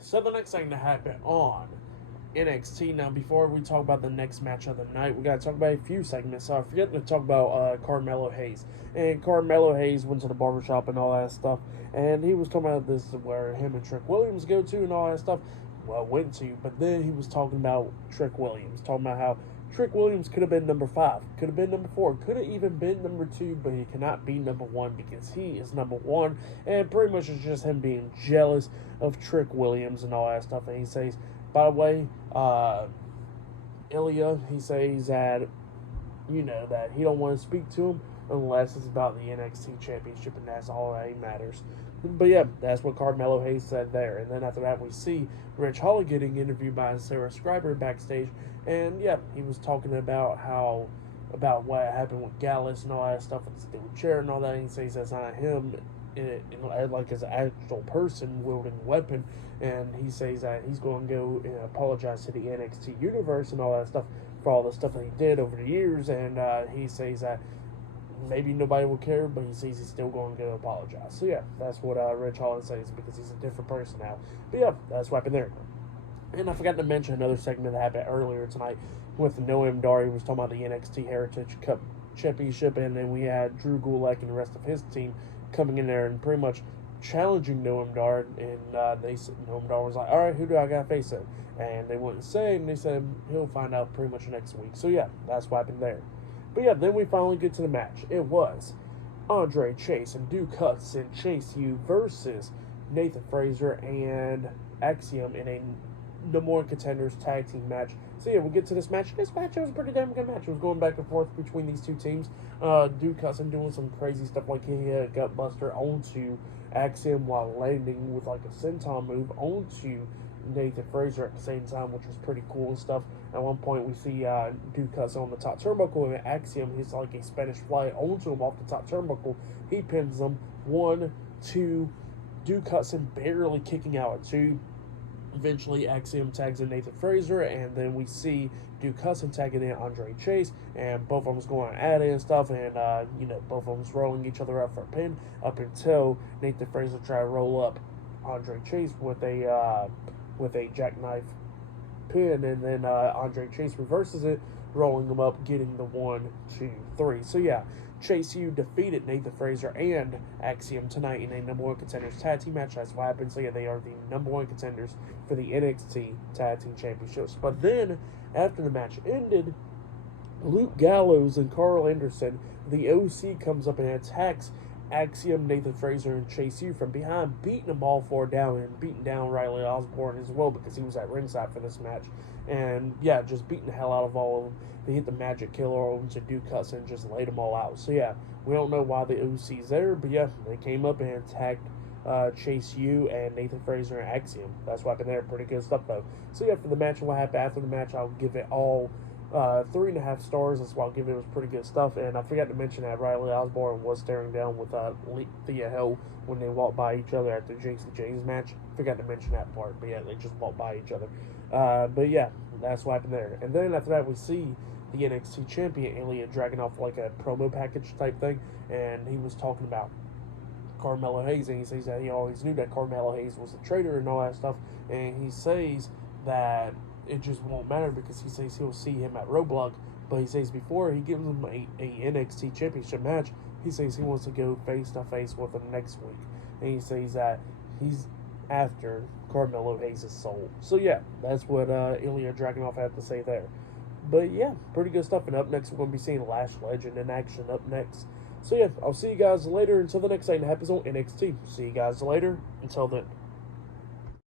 So the next thing to happen on NXT. Now, before we talk about the next match of the night, we got to talk about a few segments. So I forget to talk about Carmelo Hayes. And Carmelo Hayes went to the barbershop and all that stuff. And he was talking about this where him and Trick Williams go to and all that stuff. Well, went to. But then he was talking about Trick Williams. Talking about how Trick Williams could have been number 5. Could have been number 4. Could have even been number 2. But he cannot be number 1 because he is number 1. And pretty much it's just him being jealous of Trick Williams and all that stuff. And he says, by the way, Ilya, he says that, that he don't want to speak to him unless it's about the NXT Championship, and that's all that matters. But yeah, that's what Carmelo Hayes said there. And then after that, we see Rich Holly getting interviewed by Sarah Scriber backstage, and yeah, he was talking about about what happened with Gallus and all that stuff with the steel chair and all that. And he says that's not him, like as an actual person wielding a weapon. And he says that he's going to go and apologize to the NXT universe and all that stuff for all the stuff that he did over the years. And he says that maybe nobody will care, but he says he's still going to go apologize. So yeah, that's what Rich Holland says, because he's a different person now. But yeah, that's what happened there. And I forgot to mention another segment that happened earlier tonight with Noam Dar. He was talking about the NXT Heritage Cup Championship, and then we had Drew Gulak and the rest of his team coming in there and pretty much challenging Noam Dar, and Noam Dar was like, all right, who do I got to face it? And they wouldn't say, and they said he'll find out pretty much next week. So yeah, that's what happened there. But yeah, then we finally get to the match. It was Andre Chase and Duke Hudson, Chase U versus Nathan Frazier and Axiom in a number one contenders tag team match. So yeah, we'll get to this match. This match was a pretty damn good match. It was going back and forth between these two teams. Duke Hudson doing some crazy stuff, like he hit a gut buster onto Axiom while landing with like a senton move onto Nathan Frazier at the same time, which was pretty cool and stuff. At one point, we see Duke Hudson on the top turnbuckle, and Axiom hits like a Spanish fly onto him off the top turnbuckle. He pins him. 1, 2. Duke Hudson barely kicking out at 2. Eventually, Axiom tags in Nathan Frazier, and then we see Duke Hudson tagging in Andre Chase, and both of them's going at it and stuff, and both of them's rolling each other up for a pin up until Nathan Frazier try to roll up Andre Chase with a jackknife pin, and then Andre Chase reverses it, rolling him up, getting the 1, 2, 3. So yeah, Chase U defeated Nathan Frazier and Axiom tonight in a number one contenders tag team match. That's what happened. So yeah, they are the number one contenders for the NXT tag team championships. But then, after the match ended, Luke Gallows and Carl Anderson, the OC, comes up and attacks Axiom, Nathan Frazier, and Chase U from behind, beating them all 4 down and beating down Riley Osborne as well, because he was at ringside for this match. And yeah, just beating the hell out of all of them. They hit the magic killer over to Duke Hudson and just laid them all out. So yeah, we don't know why the OC's there, but yeah, they came up and attacked Chase U and Nathan Frazier and Axiom. That's what happened there. Pretty good stuff though. So yeah, for the match and what happened after the match, I'll give it all 3.5 stars. That's why I'll give it. It was pretty good stuff. And I forgot to mention that Riley Osborne was staring down with Thea Hill when they walked by each other at the Jason James match. Forgot to mention that part, but yeah, they just walked by each other. But yeah, that's what happened there. And then after that, we see the NXT champion Elliot dragging off like a promo package type thing, and he was talking about Carmelo Hayes, and he says that he always knew that Carmelo Hayes was a traitor and all that stuff, and he says that it just won't matter because he says he'll see him at Roadblock, but he says before he gives him a NXT championship match, he says he wants to go face to face with him next week, and he says that he's after Carmelo Hayes' soul. So yeah, that's what Ilya Dragunov had to say there. But yeah, pretty good stuff. And up next, we're going to be seeing Lash Legend in action up next. So yeah, I'll see you guys later until the next thing that happens on NXT. See you guys later. Until then.